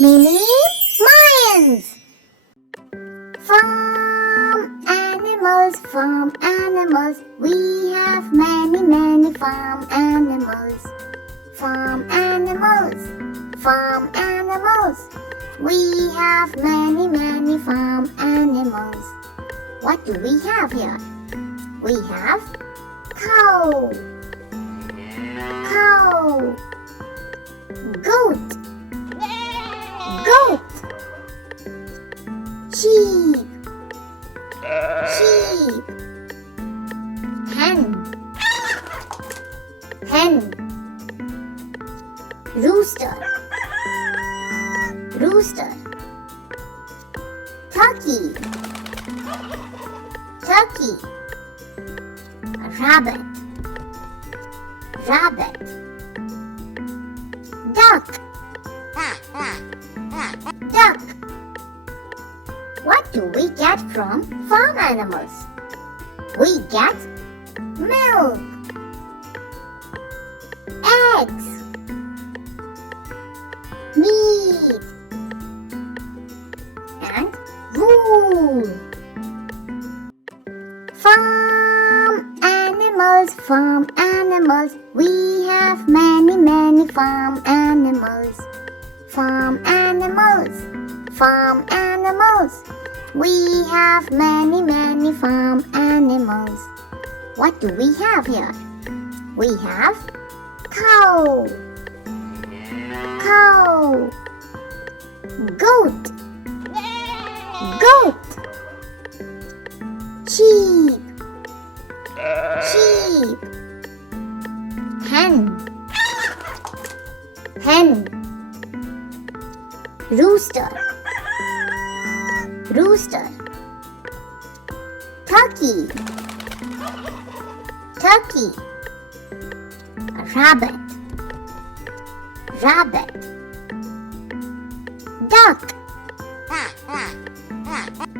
Mini Mayans. Farm animals, farm animals. We have many, many farm animals. Farm animals, farm animals. We have many, many farm animals. What do we have here? We have cow, cow, goat, goat, sheep, sheep, hen, hen, rooster, rooster, turkey, turkey, rabbit, rabbit, duck, duck. What do we get from farm animals? We get milk, eggs, meat, and wool. Farm animals. We have many, many farm animals. Farm animals, farm animals. We have many, many farm animals. What do we have here? We have cow, cow, goat, goat, sheep, sheep, hen, hen, rooster, rooster, turkey, turkey, rabbit, rabbit, duck,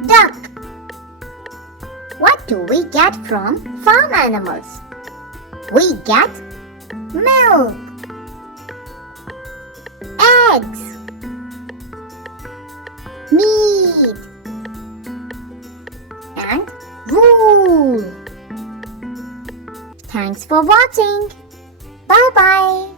duck. What do we get from farm animals? We get milk, eggs, meat, and wool. Thanks for watching. Bye-bye.